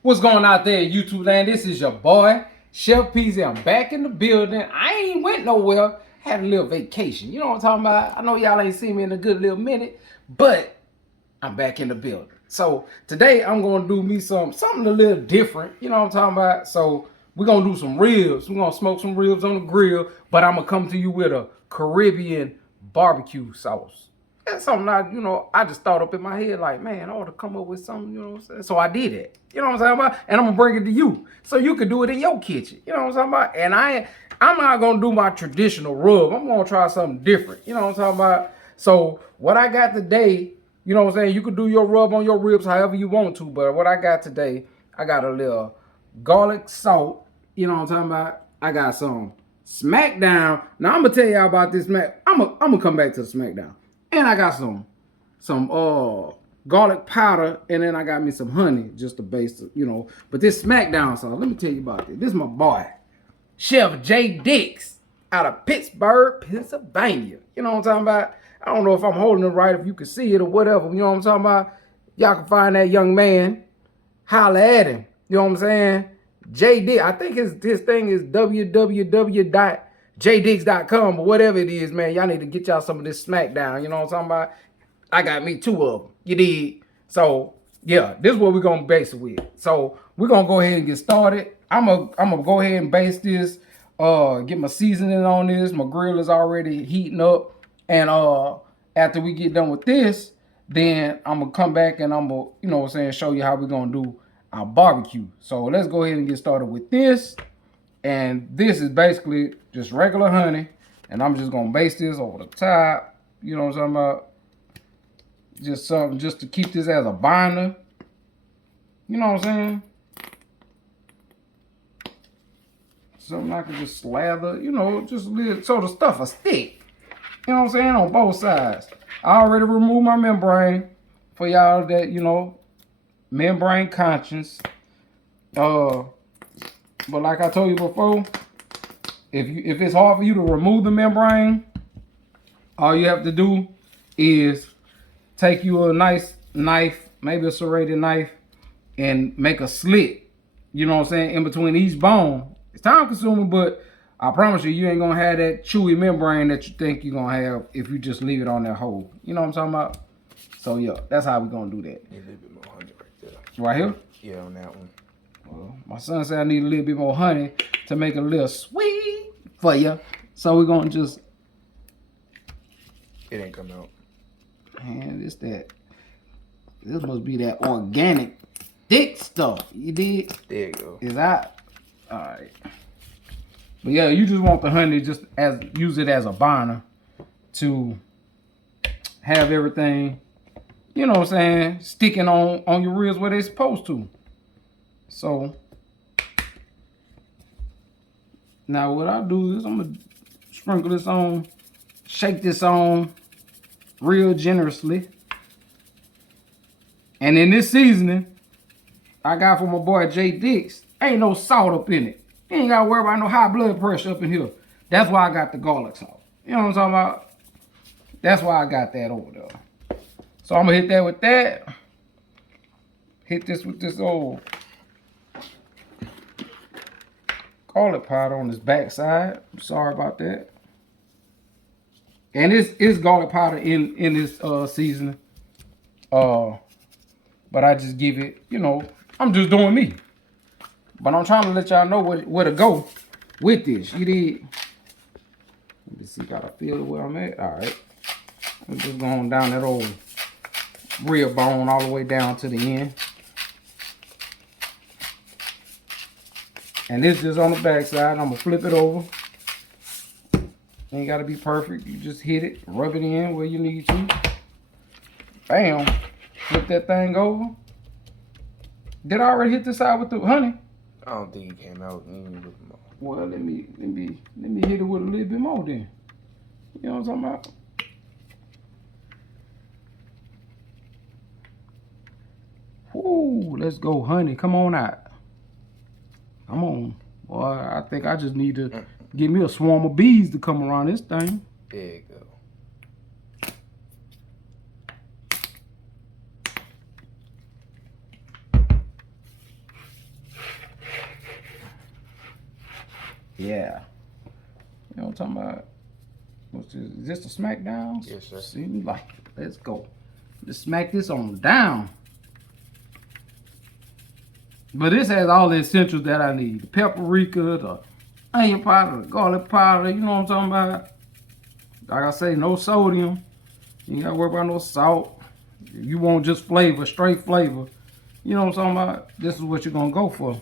What's going out there in YouTube land? This is your boy, Chef Peasy. I'm back in the building. I ain't went nowhere. Had a little vacation. You know what I'm talking about? I know y'all ain't seen me in a good little minute, but I'm back in the building. So today I'm gonna do me something a little different. You know what I'm talking about? So we're gonna do some ribs. We're gonna smoke some ribs on the grill, but I'm gonna come to you with a Caribbean barbecue sauce. That's something I just thought up in my head, like, man, I ought to come up with something, you know what I'm saying? So I did it. You know what I'm saying about? And I'm gonna bring it to you. So you can do it in your kitchen. You know what I'm talking about? And I'm not gonna do my traditional rub. I'm gonna try something different. You know what I'm talking about? So what I got today, you know what I'm saying? You can do your rub on your ribs however you want to, but what I got today, I got a little garlic salt. You know what I'm talking about? I got some Smackdown. Now I'm gonna tell y'all about this Smack. I'm gonna come back to the Smackdown. And I got some garlic powder, and then I got me some honey just to base it, you know. But this Smackdown sauce, let me tell you about this. This is my boy, Chef J Dix, out of Pittsburgh, Pennsylvania. You know what I'm talking about? I don't know if I'm holding it right, if you can see it or whatever. You know what I'm talking about? Y'all can find that young man, holla at him. You know what I'm saying? JD, I think his thing is www.jdix.com, but whatever it is, man, y'all need to get y'all some of this Smackdown. You know what I'm talking about? I got me 2 of them. You did. So yeah, this is what we're gonna base it with. So we're gonna go ahead and get started. I'm gonna go ahead and base this. Get my seasoning on this. My grill is already heating up, and after we get done with this, then I'm gonna come back and I'm gonna, you know what I'm saying, show you how we're gonna do our barbecue. So let's go ahead and get started with this. And this is basically just regular honey, and I'm just gonna base this over the top. You know what I'm talking about? Just something just to keep this as a binder. You know what I'm saying? Something I can just slather, you know, just a little, so the stuff will stick. You know what I'm saying? On both sides. I already removed my membrane for y'all that, you know, membrane conscious. But like I told you before, if it's hard for you to remove the membrane, all you have to do is take you a nice knife, maybe a serrated knife, and make a slit, you know what I'm saying, in between each bone. It's time consuming, but I promise you, you ain't gonna have that chewy membrane that you think you're gonna have if you just leave it on that hole. You know what I'm talking about? So yeah, that's how we gonna do that. Need a little bit more honey right there. Right here? Yeah, on that one. Well, my son said I need a little bit more honey to make it a little sweet for you. So we're gonna just. It ain't come out. Man, this must be that organic thick stuff. You did? There you go. Is that? Alright. But yeah, you just want the honey just use it as a binder to have everything, you know what I'm saying, sticking on your ribs where they're supposed to. So now what I do is I'm gonna sprinkle this on, shake this on real generously. And in this seasoning I got from my boy J Dix, ain't no salt up in it. You ain't gotta worry about no high blood pressure up in here. That's why I got the garlic salt. You know what I'm talking about? That's why I got that over there. So I'm gonna hit that with that. Hit this with this old garlic powder on this back side. I'm sorry about that. And it's garlic powder in this seasoning. But I just give it, you know, I'm just doing me. But I'm trying to let y'all know where to go with this. You did. Let me see, gotta feel it where I'm at. All right. I'm just going down that old rib bone all the way down to the end. And this just on the back side. I'm gonna flip it over. Ain't gotta be perfect. You just hit it, rub it in where you need to. Bam. Flip that thing over. Did I already hit this side with the honey? I don't think it came out. Well, let me hit it with a little bit more then. You know what I'm talking about? Whoo, let's go, honey. Come on out. Come on. Boy, I think I just need to get me a swarm of bees to come around this thing. There you go. Yeah. You know what I'm talking about? What's this? Is this the smackdown? Yes, sir. Seems like it. Let's go. Let's smack this on down. But this has all the essentials that I need. The paprika, the onion powder, the garlic powder, you know what I'm talking about? Like I say, no sodium. You ain't gotta worry about no salt. If you want just flavor, straight flavor, you know what I'm talking about? This is what you're gonna go for.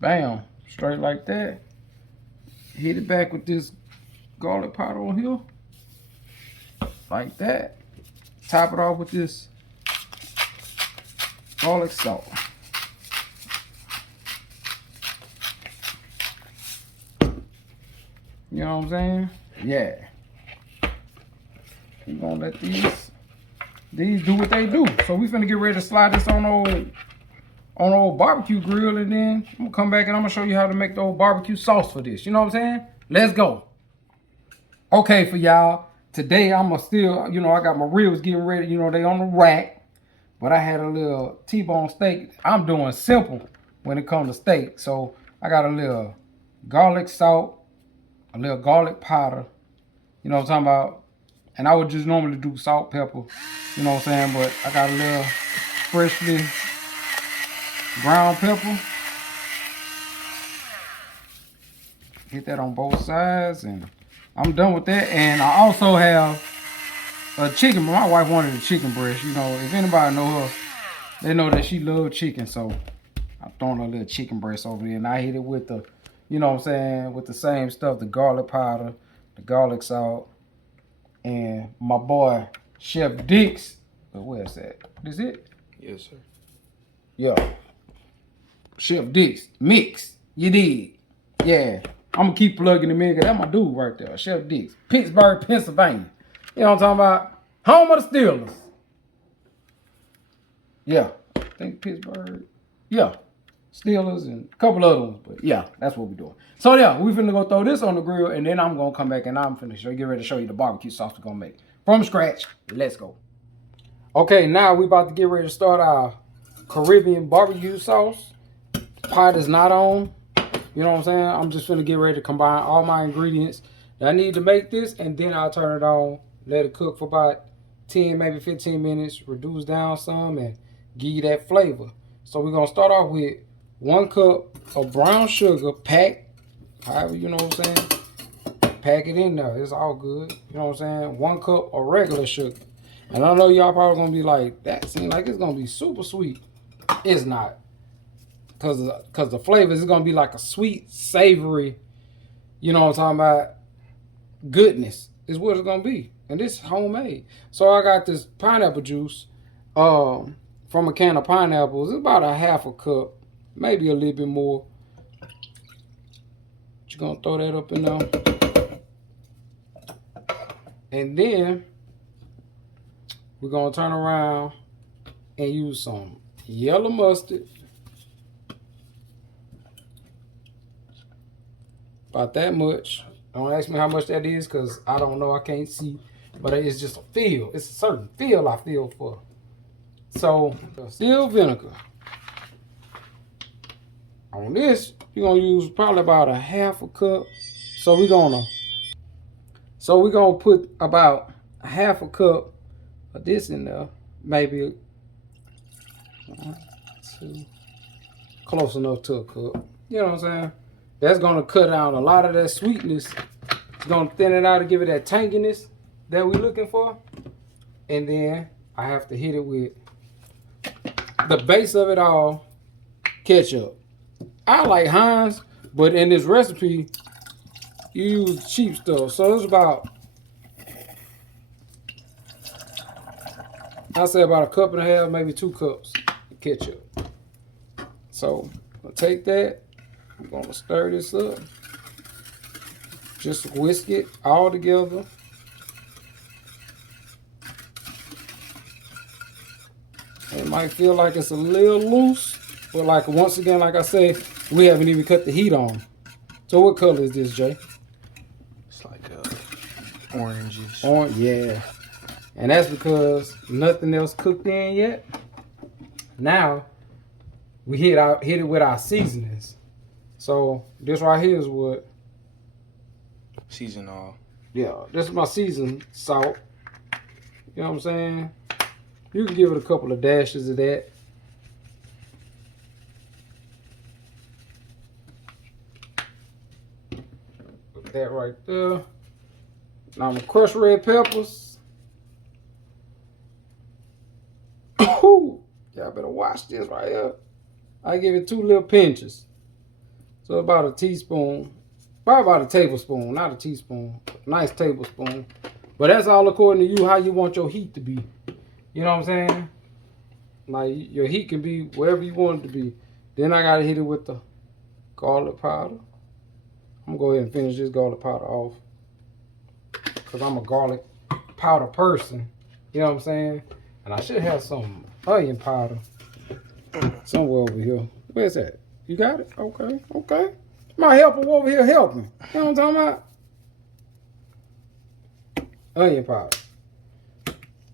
Bam, straight like that. Hit it back with this garlic powder on here. Like that. Top it off with this garlic salt. You know what I'm saying? Yeah. We're gonna let these do what they do. So we finna get ready to slide this on old barbecue grill, and then I'm gonna come back and I'm gonna show you how to make the old barbecue sauce for this. You know what I'm saying? Let's go. Okay, for y'all, today I'm gonna still, you know, I got my ribs getting ready, you know, they on the rack, but I had a little T-bone steak. I'm doing simple when it comes to steak. So I got a little garlic salt, a little garlic powder, you know what I'm talking about? And I would just normally do salt, pepper, you know what I'm saying? But I got a little freshly ground pepper. Hit that on both sides, and I'm done with that. And I also have a chicken. My wife wanted a chicken breast. You know, if anybody know her, they know that she loves chicken. So I'm throwing a little chicken breast over there, and I hit it with the, you know what I'm saying, with the same stuff, the garlic powder, the garlic salt, and my boy Chef Dix. Where's that? Is it? Yes, sir. Yeah. Chef Dix mix. You did. Yeah. I'm gonna keep plugging him in, because that's my dude right there, Chef Dix. Pittsburgh, Pennsylvania. You know what I'm talking about? Home of the Steelers. Yeah. I think Pittsburgh. Yeah. Steelers and a couple other ones. But yeah, that's what we're doing. So yeah, we finna go throw this on the grill, and then I'm gonna come back and I'm finna get ready to show you the barbecue sauce we're gonna make. From scratch. Let's go. Okay, now we about to get ready to start our Caribbean barbecue sauce. Pot is not on. You know what I'm saying? I'm just finna get ready to combine all my ingredients that I need to make this, and then I'll turn it on, let it cook for about 10, maybe 15 minutes, reduce down some, and give you that flavor. So we're gonna start off with 1 cup of brown sugar, packed, however, you know what I'm saying? Pack it in there, it's all good. You know what I'm saying? 1 cup of regular sugar. And I know y'all probably gonna be like, that seems like it's gonna be super sweet. It's not. Cause the flavors is gonna be like a sweet, savory, you know what I'm talking about, goodness is what it's gonna be. And this is homemade. So I got this pineapple juice from a can of pineapples. It's about a half a cup, maybe a little bit more. You're gonna throw that up in there. And then we're gonna turn around and use some yellow mustard. About that much. Don't ask me how much that is, because I don't know. I can't see. But it's just a feel. It's a certain feel I feel for. So, still vinegar. On this, you're going to use probably about a half a cup. So we're gonna put about a half a cup of this in there. Maybe 1, 2, close enough to a cup. You know what I'm saying? That's gonna cut out a lot of that sweetness. It's gonna thin it out to give it that tanginess that we're looking for. And then I have to hit it with the base of it all, ketchup. I like Heinz, but in this recipe, you use cheap stuff. So it's about, I'll say about 1.5 cups, maybe 2 cups of ketchup. So I'll take that. I'm gonna stir this up. Just whisk it all together. It might feel like it's a little loose, but like once again, like I said, we haven't even cut the heat on. So what color is this, Jay? It's like Oranges. Yeah. And that's because nothing else cooked in yet. Now we hit it with our seasonings. So this right here is what. Season all. Yeah, this is my seasoned salt. You know what I'm saying? You can give it a couple of dashes of that. Put that right there. Now I'm gonna crush red peppers. Y'all better watch this right here. I give it 2 little pinches. So about a teaspoon. Probably about a tablespoon, not a teaspoon. Nice tablespoon. But that's all according to you, how you want your heat to be. You know what I'm saying? Like, your heat can be wherever you want it to be. Then I gotta hit it with the garlic powder. I'm gonna go ahead and finish this garlic powder off, because I'm a garlic powder person. You know what I'm saying? And I should have some onion powder somewhere over here. Where's that? You got it? Okay, okay. My helper over here helping. You know what I'm talking about? Onion powder.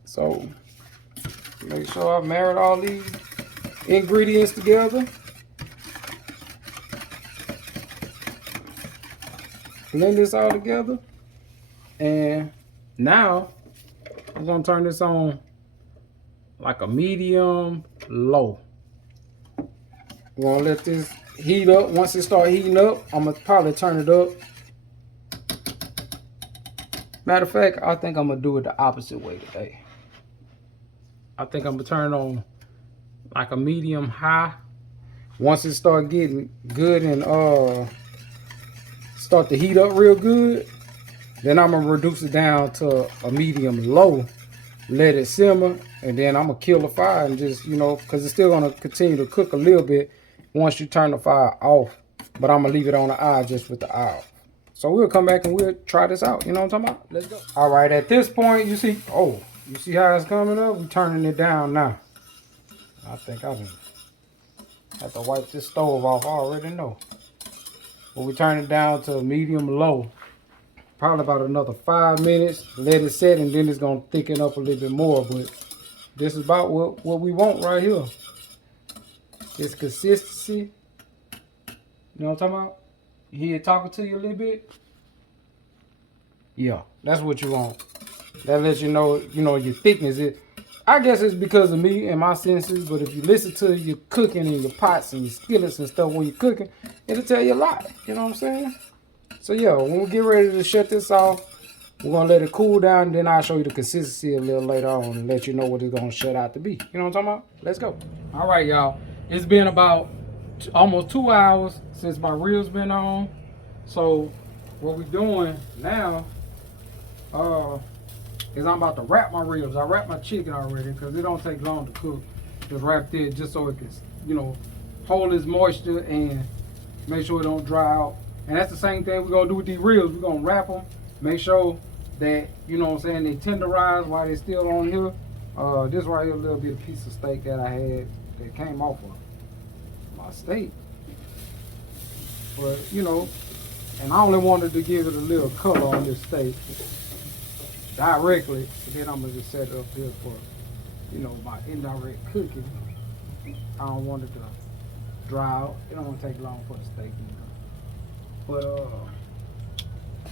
So, make sure I married all these ingredients together. Blend this all together. And now, I'm going to turn this on like a medium low. We're going to let this heat up. Once it start heating up, I'm going to probably turn it up. Matter of fact, I think I'm going to do it the opposite way today. I think I'm going to turn it on like a medium high. Once it start getting good and start to heat up real good, then I'm going to reduce it down to a medium low. Let it simmer, and then I'm going to kill the fire and just, you know, because it's still going to continue to cook a little bit once you turn the fire off. But I'm going to leave it on the eye just with the eye off. So we'll come back and we'll try this out. You know what I'm talking about? Let's go. All right, at this point, you see, you see how it's coming up? We're turning it down now. I think I have to wipe this stove off. I already know. But we turn it down to medium low. Probably about another 5 minutes. Let it set, and then it's going to thicken up a little bit more. But this is about what we want right here. This consistency. You know what I'm talking about? You hear it talking to you a little bit? Yeah, that's what you want. That lets you know your thickness. I guess it's because of me and my senses, but if you listen to your cooking and your pots and your skillets and stuff when you're cooking, it'll tell you a lot. You know what I'm saying? So yeah, when we get ready to shut this off, we're going to let it cool down, and then I'll show you the consistency a little later on and let you know what it's going to shut out to be. You know what I'm talking about? Let's go. All right, y'all. It's been about almost 2 hours since my reel's been on. So what we're doing now is I'm about to wrap my ribs. I wrapped my chicken already because it don't take long to cook. Just wrap it just so it can, you know, hold its moisture and make sure it don't dry out. And that's the same thing we're going to do with these ribs. We're going to wrap them, make sure that, you know what I'm saying, they tenderize while they're still on here. This right here, a little bit of piece of steak that I had that came off of my steak. But, you know, and I only wanted to give it a little color on this steak directly. Then I'm going to just set it up here for, you know, my indirect cooking. I don't want it to dry out. It don't want to take long for the steak either. But,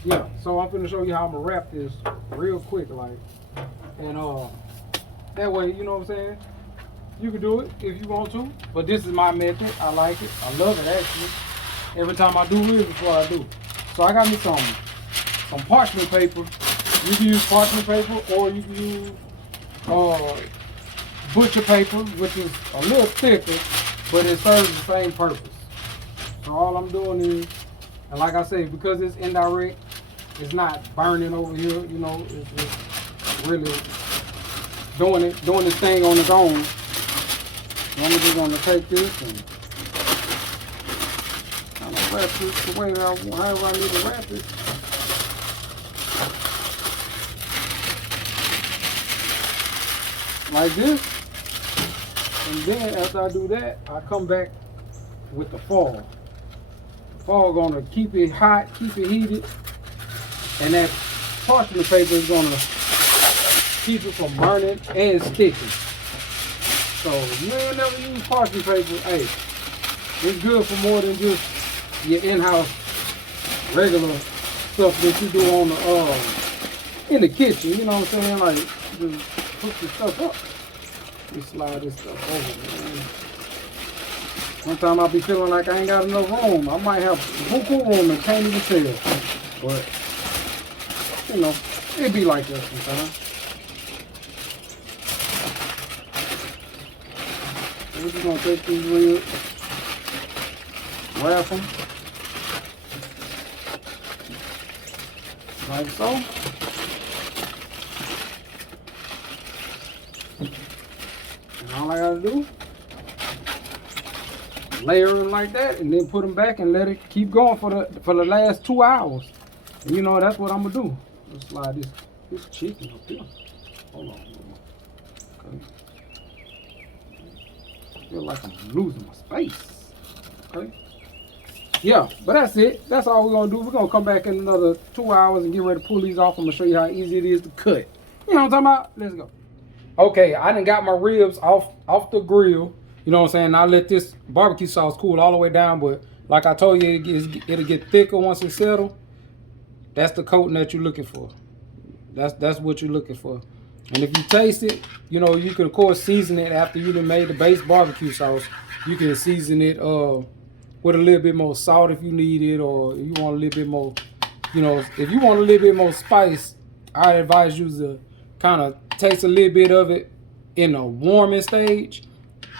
yeah, so I'm going to show you how I'm going to wrap this real quick, like, and that way, you know what I'm saying, you can do it if you want to, but this is my method. I like it. I love it, actually. Every time I do this, before I do. So I got me some parchment paper. You can use parchment paper, or you can use butcher paper, which is a little thicker, but it serves the same purpose. So all I'm doing is, and like I say, because it's indirect, it's not burning over here, you know, it's really doing this thing on its own. So I'm just gonna take this and kind of wrap this the way that however I need to wrap it. Like this. And then after I do that, I come back with the foil. The foil gonna keep it hot, keep it heated, and that parchment paper is gonna keep it from burning and sticking. So if you ain't never use parchment paper, hey, it's good for more than just your in-house regular stuff that you do on the in the kitchen. You know what I'm saying? Like just hook your stuff up. You slide this stuff over, man. Sometimes I'll be feeling like I ain't got enough room. I might have buku room and can't even tell. But you know, it be like that sometimes. We're just gonna take these ribs, wrap them, like so. And all I gotta do, layer them like that, and then put them back and let it keep going for the last 2 hours. And you know that's what I'm gonna do. Let's slide this chicken up here. Hold on. Okay. I feel like I'm losing my space. Okay. Yeah, but that's it. That's all we're gonna do. We're gonna come back in another 2 hours and get ready to pull these off. I'm gonna show you how easy it is to cut. You know what I'm talking about? Let's go. Okay, I done got my ribs off the grill. You know what I'm saying? I let this barbecue sauce cool all the way down, but like I told you, it'll get thicker once it settles. That's the coating that you're looking for. That's what you're looking for. And if you taste it, you know, you can of course season it after you done made the base barbecue sauce. You can season it with a little bit more salt if you need it, or if you want a little bit more, you know, if you want a little bit more spice, I advise you to kind of taste a little bit of it in a warming stage,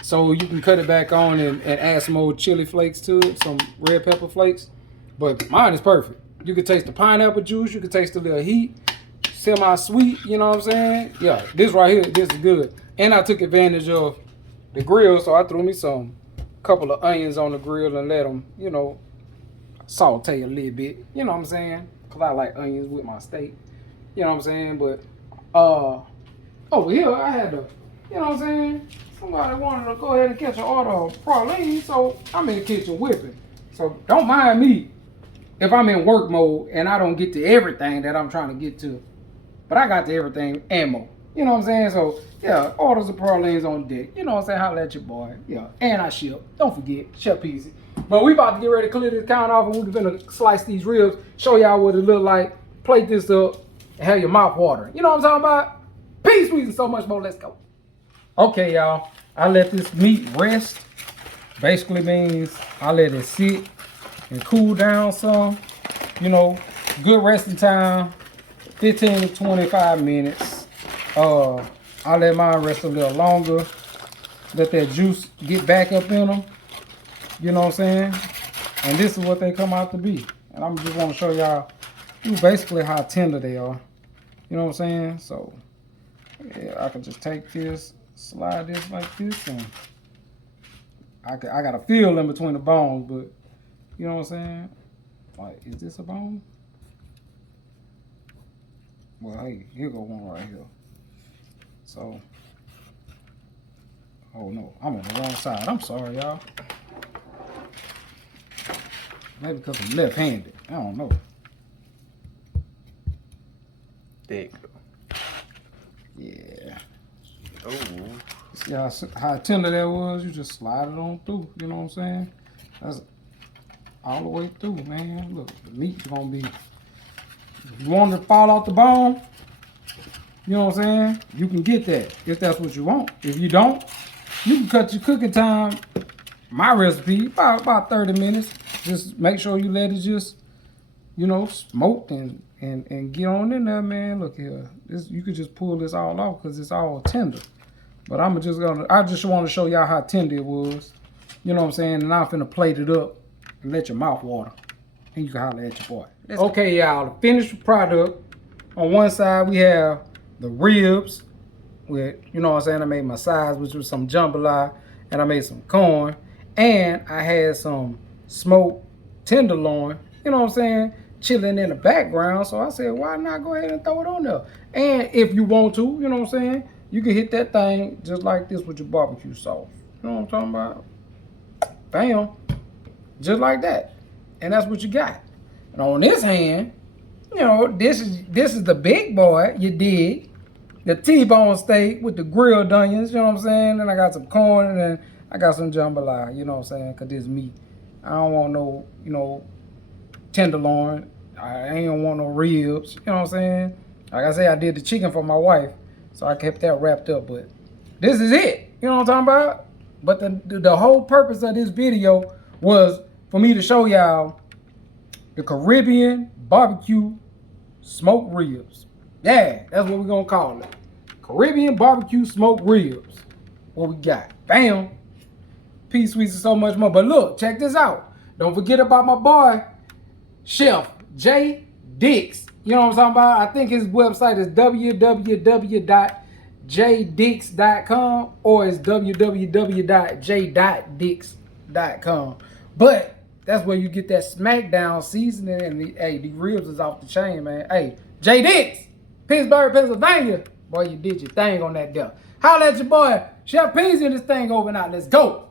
so you can cut it back on and add some more chili flakes to it, some red pepper flakes. But mine is perfect. You can taste the pineapple juice, you can taste a little heat, semi-sweet, you know what I'm saying? Yeah, this right here, this is good. And I took advantage of the grill, so I threw me some couple of onions on the grill and let them, you know, saute a little bit. You know what I'm saying? Because I like onions with my steak. You know what I'm saying? But over here, I had to, you know what I'm saying? Somebody wanted to go ahead and catch an order of praline, so I'm in the kitchen whipping. So don't mind me if I'm in work mode and I don't get to everything that I'm trying to get to. But I got to everything and more. You know what I'm saying? So, yeah, orders of pralines on deck. You know what I'm saying? Holla at your boy. Yeah, and I ship. Don't forget, Chef Peasy. But we about to get ready to clear this count off, and we're going to slice these ribs, show y'all what it look like, plate this up, and have your mouth watering. You know what I'm talking about? Peace, sweet, and so much more. Let's go. Okay, y'all. I let this meat rest. Basically means I let it sit and cool down some. You know, good resting time, 15 to 25 minutes. I let mine rest a little longer. Let that juice get back up in them. You know what I'm saying? And this is what they come out to be. And I'm just want to show y'all basically how tender they are. You know what I'm saying? So, yeah, I can just take this, slide this like this, and I got a feel in between the bones, but you know what I'm saying? Like, is this a bone? Well, hey, here go one right here. So, oh no, I'm on the wrong side. I'm sorry, y'all. Maybe because I'm left-handed. I don't know. There you go. Yeah. Oh. See how tender that was? You just slide it on through. You know what I'm saying? That's all the way through, man. Look, the meat's gonna be. If you want it to fall off the bone, you know what I'm saying? You can get that if that's what you want. If you don't, you can cut your cooking time. My recipe about 30 minutes. Just make sure you let it just, you know, smoke and get on in there, man. Look here, this you could just pull this all off because it's all tender. But I just want to show y'all how tender it was. You know what I'm saying? And I'm finna plate it up and let your mouth water. And you can holler at your boy. Okay, y'all, the finished product. On one side, we have the ribs with, you know what I'm saying, I made my sides, which was some jambalaya, and I made some corn. And I had some smoked tenderloin, you know what I'm saying, chilling in the background. So I said, why not go ahead and throw it on there? And if you want to, you know what I'm saying, you can hit that thing just like this with your barbecue sauce. You know what I'm talking about? Bam. Just like that. And that's what you got. And on this hand, You know, this is the big boy, you dig. The T-bone steak with the grilled onions, you know what I'm saying? Then I got some corn and then I got some jambalaya, you know what I'm saying? Because this meat. I don't want no, tenderloin. I ain't want no ribs, you know what I'm saying? Like I say, I did the chicken for my wife, so I kept that wrapped up. But this is it, you know what I'm talking about? But the whole purpose of this video was for me to show y'all the Caribbean barbecue smoked ribs. Yeah, that's what we're gonna call it. Caribbean barbecue smoked ribs. What we got? Bam. Peace, sweets, and so much more. But look, check this out. Don't forget about my boy, Chef J Dix. You know what I'm talking about? I think his website is www.jdix.com or it's www.j.dix.com. But that's where you get that SmackDown seasoning, and the ribs is off the chain, man. Hey, J Dix, Pittsburgh, Pennsylvania. Boy, you did your thing on that deal. Holla at your boy, Chef Peasy, and this thing over and out. Let's go.